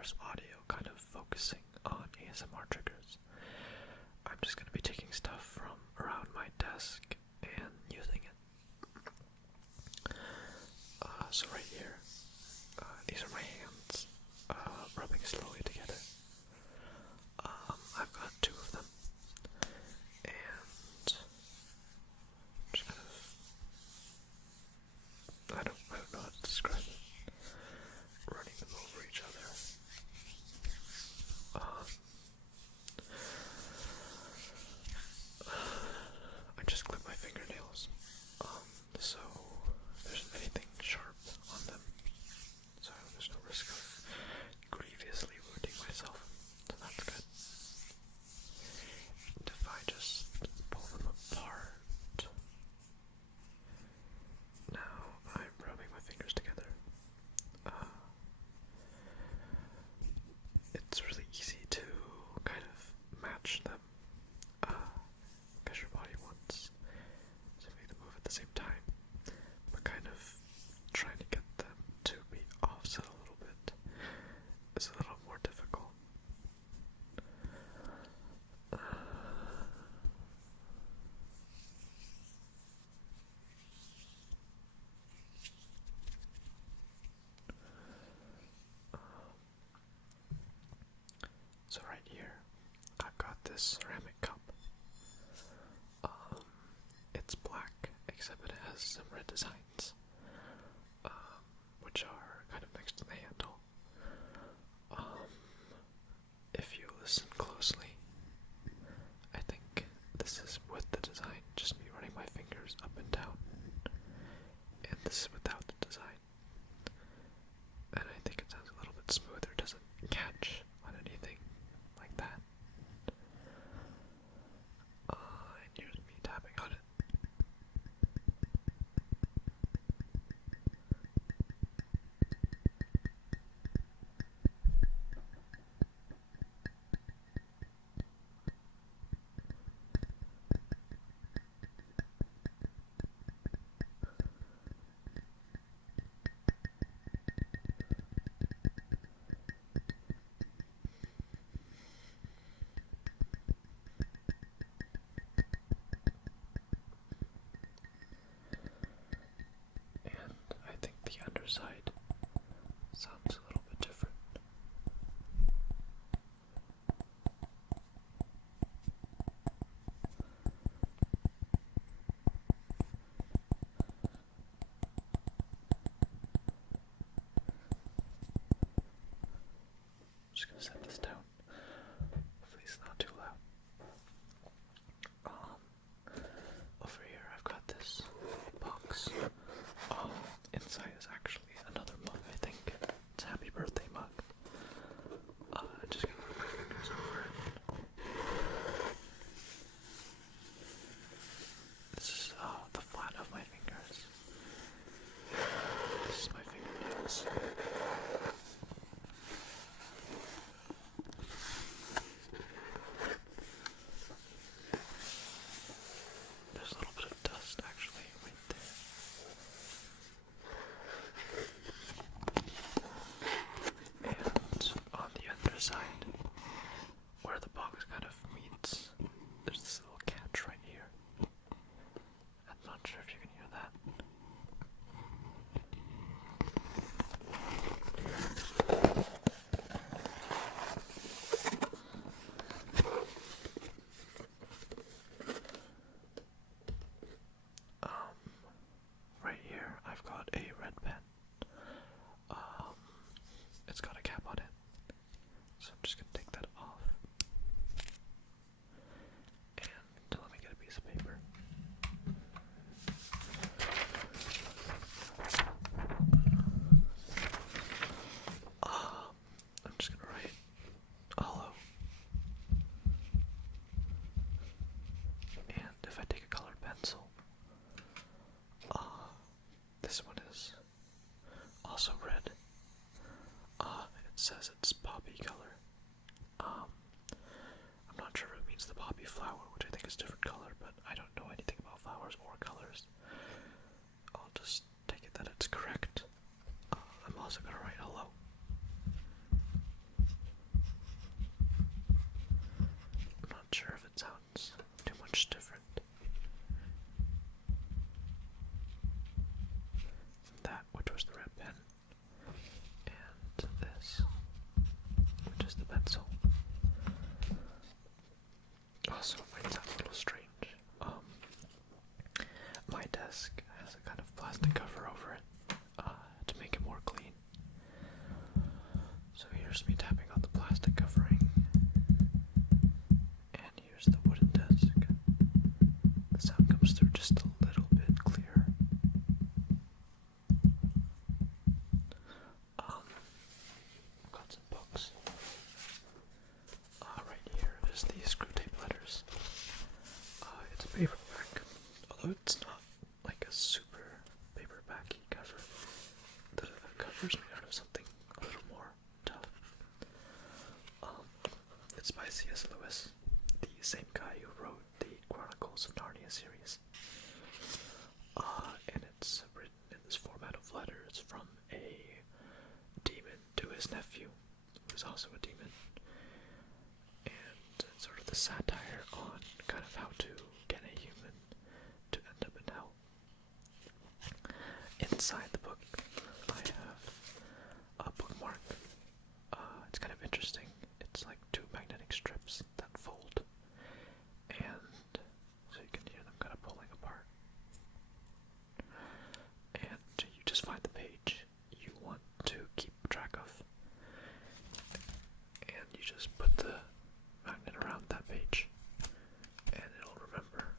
versus audio, kind of focusing on ASMR triggers. I'm just going to be taking stuff from around my desk and using it. So right here, these are my hands rubbing slowly together. I've got two of them, and just kind of, I don't know how to describe it, running them over each other. I just clip my fingernails, so there isn't anything sharp on them, so there's no risk of grievously wounding myself, so that's good. And if I just pull them apart, now I'm rubbing my fingers together. It's really easy to kind of match them, because your body wants to make them move at the same time, but kind of trying to get them to be offset a little bit is a little more difficult. So right here, I've got this ceramic cup. It's black, except it has some red designs, which are kind of next to the handle. If you listen closely, I think this is with the design, just me running my fingers up and down, and this is without the design. And I think it sounds a little bit smoother, it doesn't catch on anything like that. And here's me tapping on it. And I think the underside sounds a little bit different. I'm just gonna set this down. Hopefully it's not too loud. Over here I've got this box. Inside is actually another mug, I think. It's a happy birthday mug. Just gonna put my fingers over it. This is the flat of my fingers. This is my fingernails. There's a little bit of dust actually right there. And on the underside, where the box kind of meets, there's this little catch right here. I'm not sure if you can hear that. Right here, I've got a red pen. It's got a cap on it, so I'm just gonna take that off. And let me get a piece of paper. I'm just gonna write hello. And if I take a colored pencil, this one is also red. It says it's poppy color. I'm not sure if it means the poppy flower, which I think is a different color, but I don't know anything about flowers or colors. I'll just take it that it's correct. I'm also gonna write hello. pencil. Also, it might sound a little strange. My desk has a kind of plastic cover over it to make it more clean. So here's me tapping on the plastic covering, and here's the wooden desk. The sound comes through just a little bit clearer. I've got some books. Right here is the screw tape letters. It's a paperback, although it's not like a super paperbacky cover. The cover's made out of something a little more tough. It's by C.S. Lewis, the same guy who wrote the Chronicles of Narnia series. And it's written in this format of letters from a demon to his nephew, who's also a demon. And it's sort of the satire on kind of how to get a human to end up in hell. Inside the book, I have a bookmark. It's kind of interesting. It's like two magnetic strips that fold, and so you can hear them kind of pulling apart. And you just find the page you want to keep track of, and you just put the magnet around that page, and it'll remember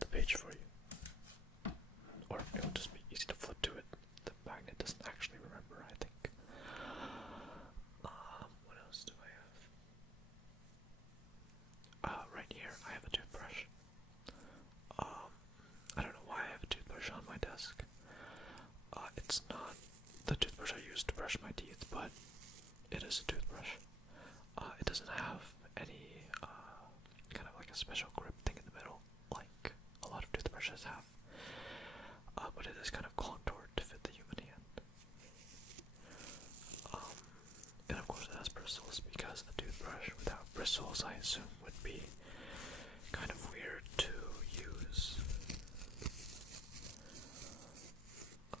the page for you. Or it'll just be easy to flip to it. The magnet doesn't actually remember, I think. What else do I have? Right here, I have a toothbrush. I don't know why I have a toothbrush on my desk. It's not the toothbrush I use to brush my teeth, but it is a toothbrush. It doesn't have any kind of like a special grip thing in the middle, like a lot of toothbrushes have. But it is kind of contoured to fit the human hand. And of course it has bristles, because a toothbrush without bristles, I assume, would be kind of weird to use.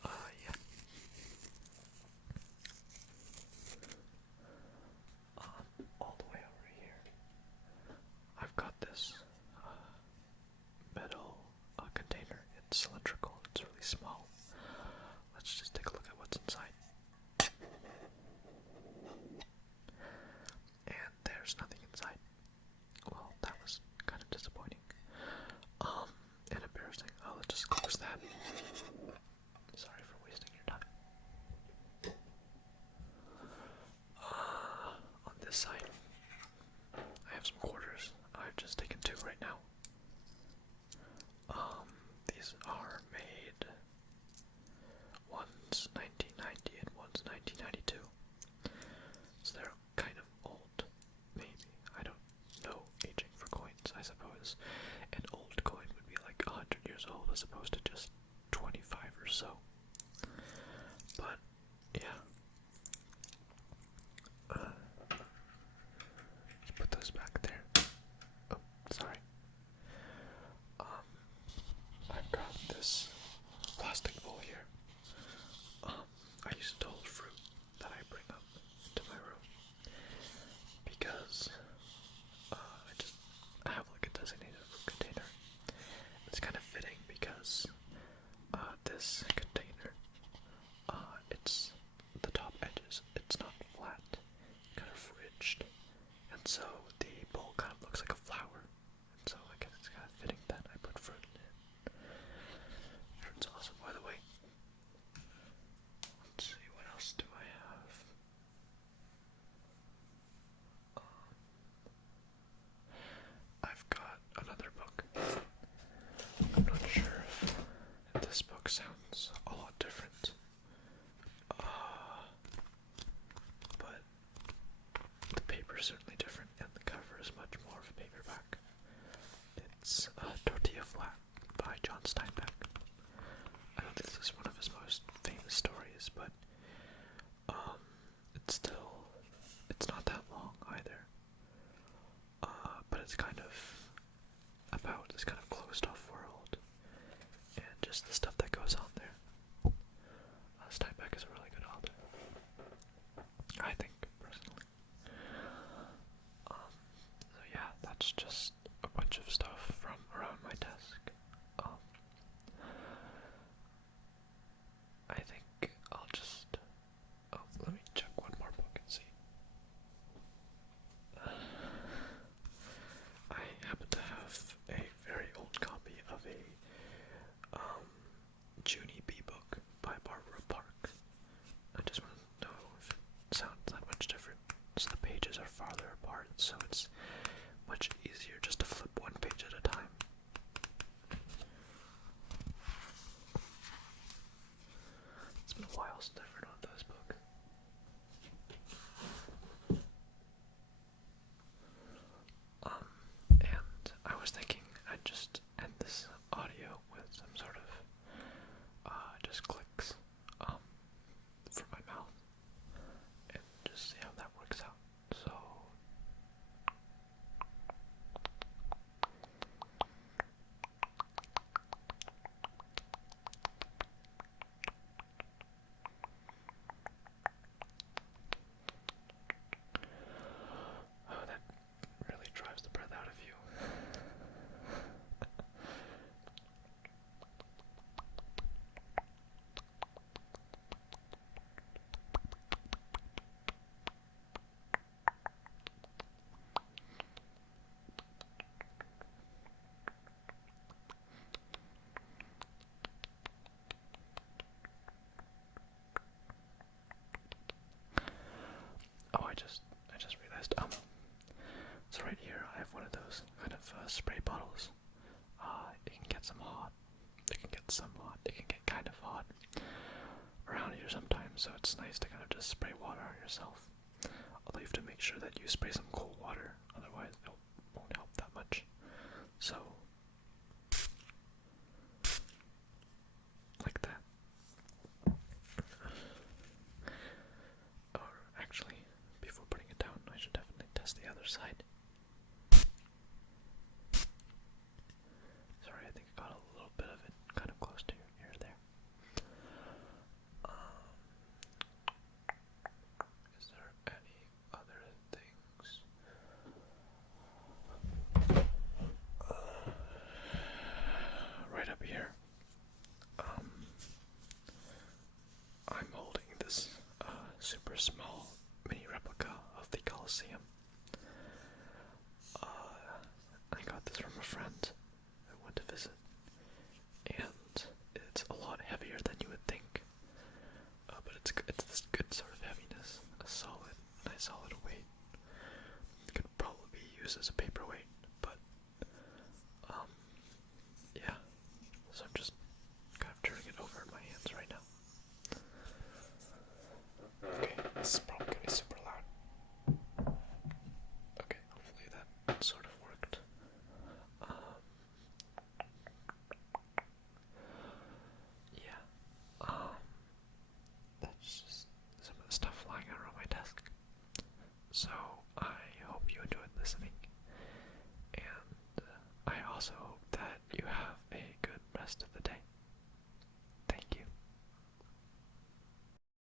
Yeah. All the way over here, I've got this metal container. It's cylindrical. It's really small. Let's just take a look at what's inside. And there's nothing inside. Well, that was kind of disappointing. And embarrassing. Let's just close that. Sorry for wasting your time. On this side, I have some quarters. I've just taken two right now. These are made, one's 1990 and one's 1992. So they're kind of old, maybe. I don't know aging for coins, I suppose. An old coin would be like 100 years old as opposed to just 25 or so. But, yeah. Let's put those back there. Oh, sorry. I've got this plastic bowl here. I use it to hold fruit that I bring up to my room, because I have like a designated fruit container. It's kind of fitting because this container, it's the top edges, it's not flat, kind of ridged, and so the bowl kind of looks like a flower, and so I guess it's kind of fitting that I put fruit in it. Fruit's awesome, by the way. Let's see, what else do I have? I've got another book. I'm not sure if this book sounds a lot different, but the paper is certainly different, and the cover is much more of a paperback. It's Tortilla Flat by John Steinbeck. I don't think this is one of his most famous stories, but it's not that long either. But it's kind of about this kind of closed off world, and just the stuff that goes on there. Steinbeck is a really good author, I think, personally. while since I've read one of those books. And I was thinking I'd just end this audio with some sort of just clicks from my mouth and just see how that works out. So oh, that really drives the breath out of you. Oh, I just realized, so right here I have one of those kind of spray bottles. It can get some hot, it can get some hot, it can get kind of hot around here sometimes, so it's nice to kind of just spray water on yourself. Although you have to make sure that you spray some cold water, otherwise it won't help that much. So, like that. Or actually, before putting it down, I should definitely test the other side. Sorry, I think I got a little bit of it kind of close to your ear there. Is there any other things? Right up here, I'm holding this super small mini replica of the Coliseum. I got this from a friend I went to visit, and it's a lot heavier than you would think, but it's this good sort of heaviness, a nice solid weight. It could probably be used as a